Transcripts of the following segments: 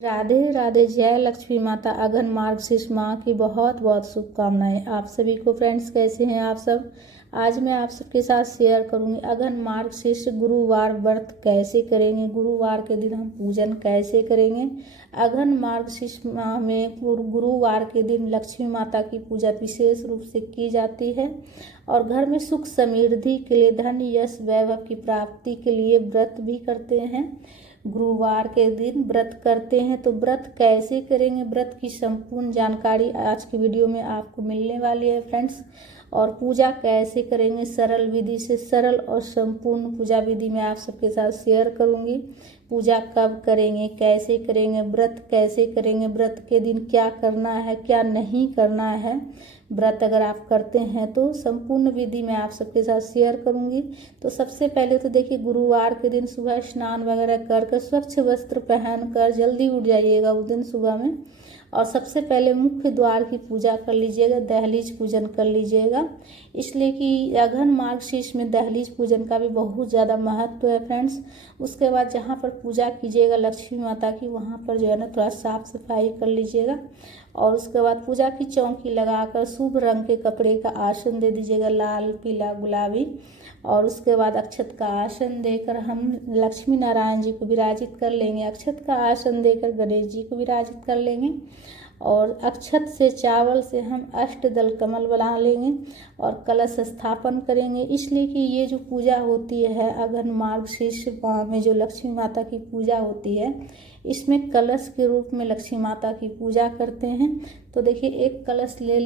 राधे राधे। जय लक्ष्मी माता। अघन मार्गशीर्ष माह की बहुत बहुत शुभकामनाएं आप सभी को। फ्रेंड्स, कैसे हैं आप सब। आज मैं आप सबके साथ शेयर करूंगी अघन मार्गशीर्ष गुरुवार व्रत कैसे करेंगे, गुरुवार के दिन हम पूजन कैसे करेंगे। अघन मार्गशीर्ष माह में गुरुवार के दिन लक्ष्मी माता की पूजा विशेष रूप से की जाती है और घर में सुख समृद्धि के लिए, धन यश वैभव की प्राप्ति के लिए व्रत भी करते हैं। गुरुवार के दिन व्रत करते हैं, तो व्रत कैसे करेंगे, व्रत की संपूर्ण जानकारी आज की वीडियो में आपको मिलने वाली है फ्रेंड्स। और पूजा कैसे करेंगे सरल विधि से, सरल और संपूर्ण पूजा विधि मैं आप सबके साथ शेयर करूंगी। पूजा कब करेंगे, कैसे करेंगे, व्रत कैसे करेंगे, व्रत के दिन क्या करना है, क्या नहीं करना है। व्रत अगर आप करते हैं तो संपूर्ण विधि मैं आप सबके साथ शेयर करूंगी। तो सबसे पहले तो देखिए, गुरुवार के दिन सुबह स्नान वगैरह कर स्वच्छ वस्त्र पहनकर जल्दी उठ जाइएगा उस दिन सुबह में, और सबसे पहले मुख्य द्वार की पूजा कर लीजिएगा, दहलीज पूजन कर लीजिएगा। इसलिए कि अघन मार्गशीर्ष में दहलीज पूजन का भी बहुत ज़्यादा महत्व है फ्रेंड्स। उसके बाद जहाँ पर पूजा कीजिएगा लक्ष्मी माता की, वहाँ पर जो है ना थोड़ा साफ सफाई कर लीजिएगा। और उसके बाद पूजा की चौकी लगाकर शुभ रंग के कपड़े का आसन दे दीजिएगा, लाल पीला गुलाबी। और उसके बाद अक्षत का आसन देकर हम लक्ष्मी नारायण जी को विराजित कर लेंगे। अक्षत का आसन देकर गणेश जी को विराजित कर लेंगे और अक्षत से चावल से हम अष्टदल कमल बना लेंगे और कलश स्थापन करेंगे। इसलिए कि ये जो पूजा होती है अघन मार्गशीर्ष माह में, जो लक्ष्मी माता की पूजा होती है, इसमें कलश के रूप में लक्ष्मी माता की पूजा करते हैं। तो देखिए, एक कलश ले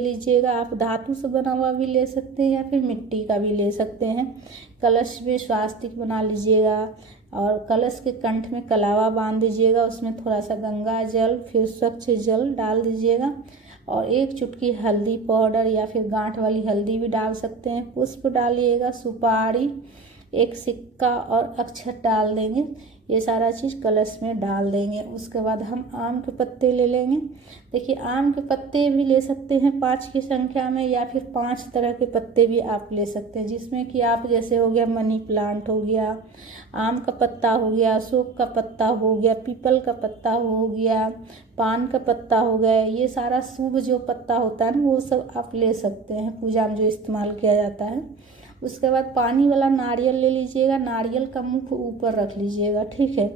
लीजिएगा आप। धातु से बना हुआ भी ले सकते हैं या फिर मिट्टी का भी ले सकते हैं। कलश में स्वास्तिक बना लीजिएगा और कलश के कंठ में कलावा बांध दीजिएगा। उसमें थोड़ा सा गंगा जल फिर स्वच्छ जल डाल दीजिएगा और एक चुटकी हल्दी पाउडर या फिर गांठ वाली हल्दी भी डाल सकते हैं। पुष्प डालिएगा, सुपारी, एक सिक्का और अक्षत डाल देंगे। ये सारा चीज़ कलश में डाल देंगे। उसके बाद हम आम के पत्ते ले लेंगे। देखिए, आम के पत्ते भी ले सकते हैं 5 की संख्या में, या फिर 5 तरह के पत्ते भी आप ले सकते हैं, जिसमें कि आप जैसे हो गया मनी प्लांट हो गया, आम का पत्ता हो गया, अशोक का पत्ता हो गया, पीपल का पत्ता हो गया, पान का पत्ता हो गया। ये सारा शुभ जो पत्ता होता है ना, वो सब आप ले सकते हैं पूजा में जो इस्तेमाल किया जाता है। उसके बाद पानी वाला नारियल ले लीजिएगा, नारियल का मुख ऊपर रख लीजिएगा, ठीक है।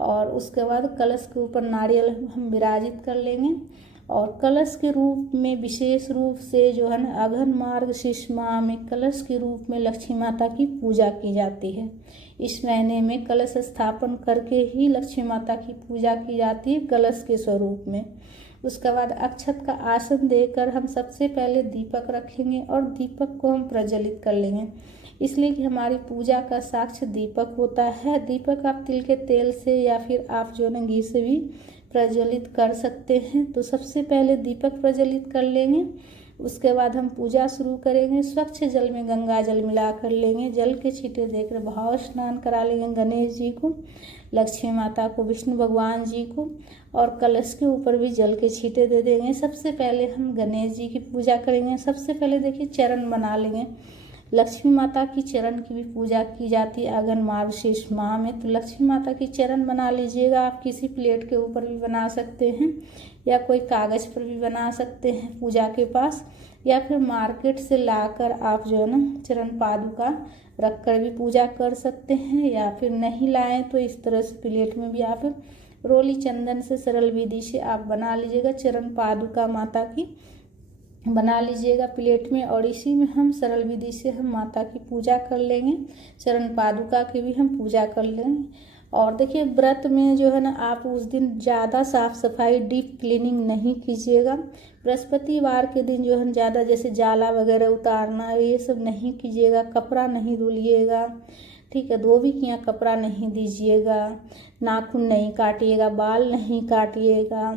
और उसके बाद कलश के ऊपर नारियल हम विराजित कर लेंगे। और कलश के रूप में विशेष रूप से जो है ना अघन मार्गशीर्ष माह में कलश के रूप में लक्ष्मी माता की पूजा की जाती है। इस महीने में कलश स्थापन करके ही लक्ष्मी माता की पूजा की जाती है, कलश के स्वरूप में। उसके बाद अक्षत का आसन देकर हम सबसे पहले दीपक रखेंगे और दीपक को हम प्रज्वलित कर लेंगे। इसलिए कि हमारी पूजा का साक्ष्य दीपक होता है। दीपक आप तिल के तेल से या फिर आप जो है घी से भी प्रज्वलित कर सकते हैं। तो सबसे पहले दीपक प्रज्वलित कर लेंगे। उसके बाद हम पूजा शुरू करेंगे। स्वच्छ जल में गंगा जल मिला कर लेंगे, जल के छींटे देकर भाव स्नान करा लेंगे गणेश जी को, लक्ष्मी माता को, विष्णु भगवान जी को, और कलश के ऊपर भी जल के छींटे दे देंगे। सबसे पहले हम गणेश जी की पूजा करेंगे। सबसे पहले देखिए चरण बना लेंगे। लक्ष्मी माता की चरण की भी पूजा की जाती है अघन मार्गशीर्ष माह में। तो लक्ष्मी माता की चरण बना लीजिएगा। आप किसी प्लेट के ऊपर भी बना सकते हैं या कोई कागज़ पर भी बना सकते हैं पूजा के पास, या फिर मार्केट से लाकर आप जो है ना चरण पादुका रख कर भी पूजा कर सकते हैं। या फिर नहीं लाएं तो इस तरह से प्लेट में भी आप रोली चंदन से सरल विधि से आप बना लीजिएगा, चरण पादुका माता की बना लीजिएगा प्लेट में। और इसी में हम सरल विधि से हम माता की पूजा कर लेंगे, चरण पादुका की भी हम पूजा कर लेंगे। और देखिए, व्रत में जो है ना आप उस दिन ज़्यादा साफ सफाई डीप क्लीनिंग नहीं कीजिएगा। बृहस्पतिवार के दिन जो है ज़्यादा जैसे जाला वगैरह उतारना ये सब नहीं कीजिएगा। कपड़ा नहीं धुलिएगा, ठीक है। धोबी के यहाँ कपड़ा नहीं दीजिएगा, नाखून नहीं काटिएगा, बाल नहीं काटिएगा,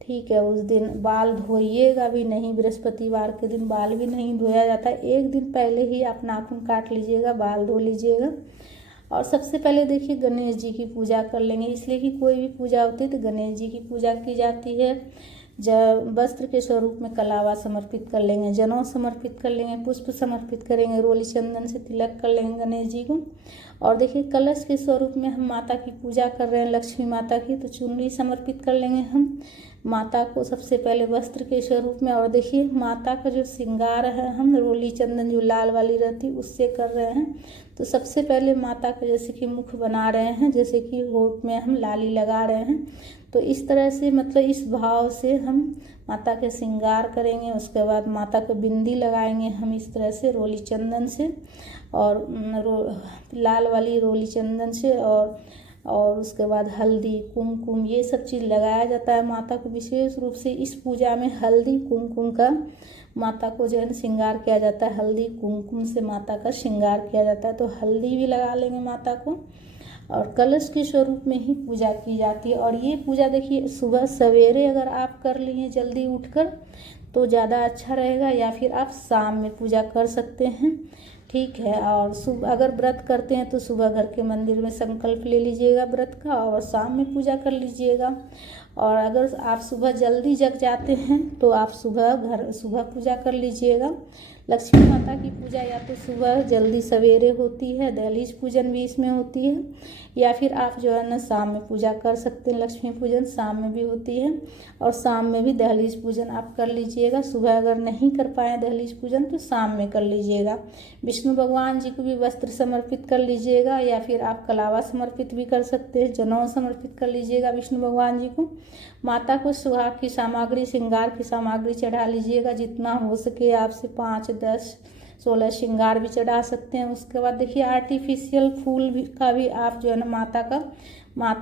ठीक है। उस दिन बाल धोइएगा भी नहीं। बृहस्पतिवार के दिन बाल भी नहीं धोया जाता है। एक दिन पहले ही आप नाखून काट लीजिएगा, बाल धो लीजिएगा। और सबसे पहले देखिए गणेश जी की पूजा कर लेंगे। इसलिए कि कोई भी पूजा होती है तो गणेश जी की पूजा की जाती है। जब वस्त्र के स्वरूप में कलावा समर्पित कर लेंगे, जनेऊ समर्पित कर लेंगे, पुष्प समर्पित करेंगे, रोली चंदन से तिलक कर लेंगे गणेश जी को। और देखिए कलश के स्वरूप में हम माता की पूजा कर रहे हैं, लक्ष्मी माता की, तो चुनरी समर्पित कर लेंगे हम माता को सबसे पहले वस्त्र के स्वरूप में। और देखिए माता का जो श्रृंगार है हम रोली चंदन जो लाल वाली रहती उससे कर रहे हैं। तो सबसे पहले माता का जैसे कि मुख बना रहे हैं, जैसे कि होठ में हम लाली लगा रहे हैं, तो इस तरह से मतलब इस भाव से हम माता के श्रृंगार करेंगे। उसके बाद माता को बिंदी लगाएंगे हम इस तरह से रोली चंदन से, और लाल वाली रोली चंदन से, और उसके बाद हल्दी कुमकुम ये सब चीज़ लगाया जाता है माता को। विशेष रूप से इस पूजा में हल्दी कुमकुम का माता को जो है श्रृंगार किया जाता है, हल्दी कुमकुम से माता का श्रृंगार किया जाता है। तो हल्दी भी लगा लेंगे माता को, और कलश के स्वरूप में ही पूजा की जाती है। और ये पूजा देखिए सुबह सवेरे अगर आप कर लिए जल्दी उठकर तो ज़्यादा अच्छा रहेगा, या फिर आप शाम में पूजा कर सकते हैं, ठीक है। और सुबह अगर व्रत करते हैं तो सुबह घर के मंदिर में संकल्प ले लीजिएगा व्रत का, और शाम में पूजा कर लीजिएगा। और अगर आप सुबह जल्दी जग जाते हैं तो आप सुबह पूजा कर लीजिएगा। लक्ष्मी माता की पूजा या तो सुबह जल्दी सवेरे होती है, दहलीज पूजन भी इसमें होती है, या फिर आप जो है ना शाम में पूजा कर सकते हैं। लक्ष्मी पूजन शाम में भी होती है, और शाम में भी दहलीज पूजन आप कर लीजिएगा। सुबह अगर नहीं कर पाए दहलीज पूजन तो शाम में कर लीजिएगा। विष्णु भगवान जी को भी वस्त्र समर्पित कर लीजिएगा, या फिर आप कलावा समर्पित भी कर सकते हैं, जनेऊ समर्पित कर लीजिएगा विष्णु भगवान जी को। माता को सुहाग की सामग्री, श्रृंगार की सामग्री चढ़ा लीजिएगा, जितना हो सके आपसे 5, 10, 16 श्रृंगार भी चढ़ा सकते हैं। उसके बाद देखिए आर्टिफिशियल फूल भी का भी आप जो है ना माता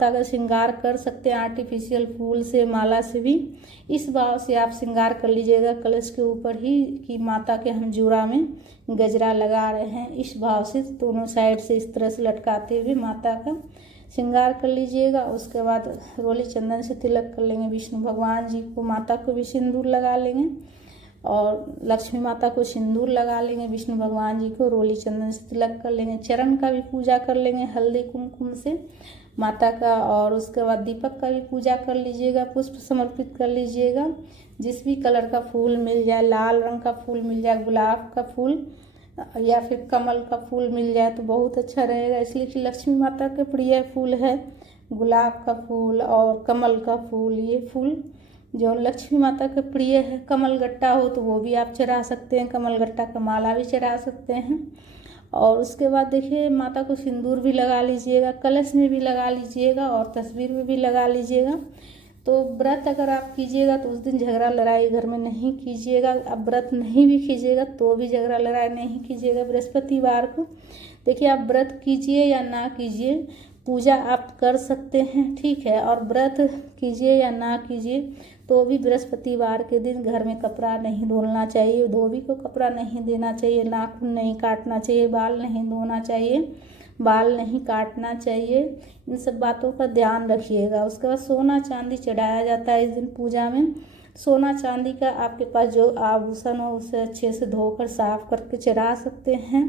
का श्रृंगार कर सकते हैं, आर्टिफिशियल फूल से, माला से भी। इस भाव से आप श्रृंगार कर लीजिएगा कलश के ऊपर ही कि माता के हम जूड़ा में गजरा लगा रहे हैं, इस भाव से दोनों साइड से इस तरह से लटकाते हुए माता का श्रृंगार कर लीजिएगा। उसके बाद रोली चंदन से तिलक कर लेंगे विष्णु भगवान जी को, माता को भी सिंदूर लगा लेंगे, और लक्ष्मी माता को सिंदूर लगा लेंगे, विष्णु भगवान जी को रोली चंदन से तिलक कर लेंगे। चरण का भी पूजा कर लेंगे हल्दी कुमकुम से माता का, और उसके बाद दीपक का भी पूजा कर लीजिएगा, पुष्प समर्पित कर लीजिएगा। जिस भी कलर का फूल मिल जाए, लाल रंग का फूल मिल जाए, गुलाब का फूल या फिर कमल का फूल मिल जाए तो बहुत अच्छा रहेगा, इसलिए कि लक्ष्मी माता के प्रिय फूल है गुलाब का फूल और कमल का फूल। ये फूल जो लक्ष्मी माता के प्रिय है। कमल गट्टा हो तो वो भी आप चढ़ा सकते हैं, कमल गट्टा का माला भी चढ़ा सकते हैं। और उसके बाद देखिए माता को सिंदूर भी लगा लीजिएगा, कलश में भी लगा लीजिएगा, और तस्वीर में भी लगा लीजिएगा। तो व्रत अगर आप कीजिएगा तो उस दिन झगड़ा लड़ाई घर में नहीं कीजिएगा। अब व्रत नहीं भी कीजिएगा तो भी झगड़ा लड़ाई नहीं कीजिएगा बृहस्पतिवार को। देखिए आप व्रत कीजिए या ना कीजिए, पूजा आप कर सकते हैं, ठीक है। और व्रत कीजिए या ना कीजिए तो भी बृहस्पतिवार के दिन घर में कपड़ा नहीं धोना चाहिए, धोबी को कपड़ा नहीं देना चाहिए, नाखून नहीं काटना चाहिए, बाल नहीं धोना चाहिए, बाल नहीं काटना चाहिए। इन सब बातों का ध्यान रखिएगा। उसके बाद सोना चांदी चढ़ाया जाता है इस दिन पूजा में। सोना चांदी का आपके पास जो आभूषण हो उसे अच्छे से धोकर साफ करके चढ़ा सकते हैं।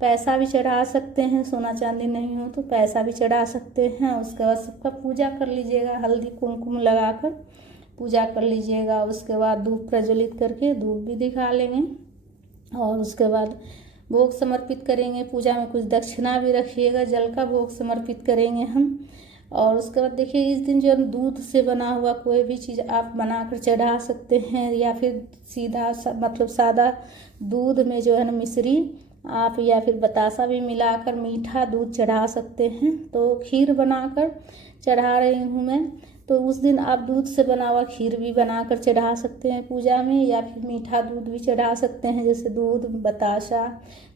पैसा भी चढ़ा सकते हैं, सोना चांदी नहीं हो तो पैसा भी चढ़ा सकते हैं। उसके बाद सबका पूजा कर लीजिएगा, हल्दी कुमकुम लगाकर पूजा कर लीजिएगा। उसके बाद धूप प्रज्वलित करके धूप भी दिखा लेंगे, और उसके बाद भोग समर्पित करेंगे। पूजा में कुछ दक्षिणा भी रखिएगा, जल का भोग समर्पित करेंगे हम। और उसके बाद देखिए इस दिन जो दूध से बना हुआ कोई भी चीज़ आप बनाकर चढ़ा सकते हैं, या फिर सीधा मतलब सादा दूध में जो है ना मिश्री आप या फिर बतासा भी मिलाकर मीठा दूध चढ़ा सकते हैं। तो खीर बनाकर चढ़ा रही हूँ मैं, तो उस दिन आप दूध से बना हुआ खीर भी बनाकर चढ़ा सकते हैं पूजा में, या फिर मीठा दूध भी चढ़ा सकते हैं, जैसे दूध बतासा,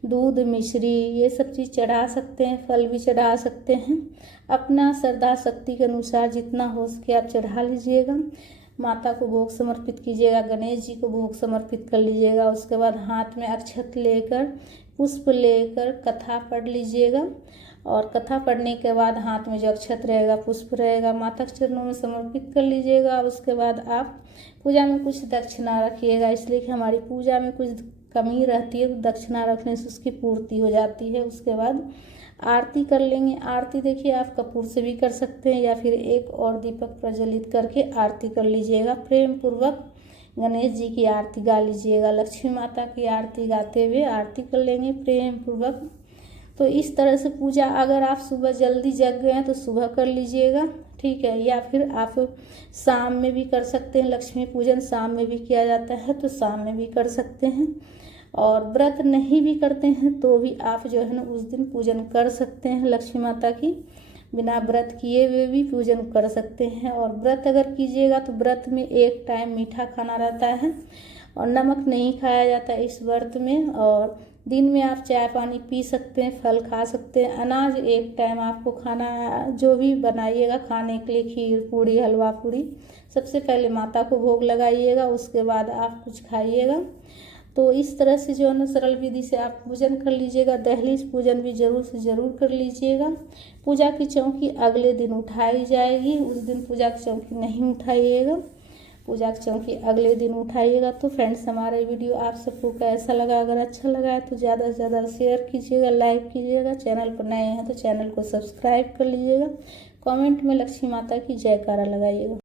दूध मिश्री, ये सब चीज़ चढ़ा सकते हैं। फल भी चढ़ा सकते हैं, अपना श्रद्धा शक्ति के अनुसार जितना हो सके आप चढ़ा लीजिएगा। माता को भोग समर्पित कीजिएगा, गणेश जी को भोग समर्पित कर लीजिएगा। उसके बाद हाथ में अक्षत लेकर, पुष्प लेकर कथा पढ़ लीजिएगा, और कथा पढ़ने के बाद हाथ में जो अक्षत रहेगा, पुष्प रहेगा, माता के चरणों में समर्पित कर लीजिएगा। उसके बाद आप पूजा में कुछ दक्षिणा रखिएगा, इसलिए कि हमारी पूजा में कुछ कमी रहती है तो दक्षिणा रखने से उसकी पूर्ति हो जाती है। उसके बाद आरती कर लेंगे। आरती देखिए आप कपूर से भी कर सकते हैं, या फिर एक और दीपक प्रज्वलित करके आरती कर लीजिएगा। प्रेम पूर्वक गणेश जी की आरती गा लीजिएगा, लक्ष्मी माता की आरती गाते हुए आरती कर लेंगे प्रेम पूर्वक। तो इस तरह से पूजा अगर आप सुबह जल्दी जग गए हैं तो सुबह कर लीजिएगा, ठीक है। या फिर आप शाम में भी कर सकते हैं, लक्ष्मी पूजन शाम में भी किया जाता है तो शाम में भी कर सकते हैं। और व्रत नहीं भी करते हैं तो भी आप जो है ना उस दिन पूजन कर सकते हैं लक्ष्मी माता की, बिना व्रत किए हुए भी पूजन कर सकते हैं। और व्रत अगर कीजिएगा तो व्रत में एक टाइम मीठा खाना रहता है और नमक नहीं खाया जाता इस व्रत में। और दिन में आप चाय पानी पी सकते हैं, फल खा सकते हैं, अनाज एक टाइम आपको खाना, जो भी बनाइएगा खाने के लिए, खीर पूड़ी हलवा पूड़ी, सबसे पहले माता को भोग लगाइएगा, उसके बाद आप कुछ खाइएगा। तो इस तरह से जो है ना सरल विधि से आप पूजन कर लीजिएगा। दहलीज पूजन भी ज़रूर से ज़रूर कर लीजिएगा। पूजा की चौकी अगले दिन उठाई जाएगी, उस दिन पूजा की चौकी नहीं उठाइएगा, पूजा की चौकी अगले दिन उठाइएगा। तो फ्रेंड्स, हमारा वीडियो आप सबको कैसा लगा? अगर अच्छा लगा है तो ज़्यादा से ज़्यादा शेयर कीजिएगा, लाइक कीजिएगा। चैनल पर नए हैं तो चैनल को सब्सक्राइब कर लीजिएगा। कमेंट में लक्ष्मी माता की जयकारा लगाइएगा।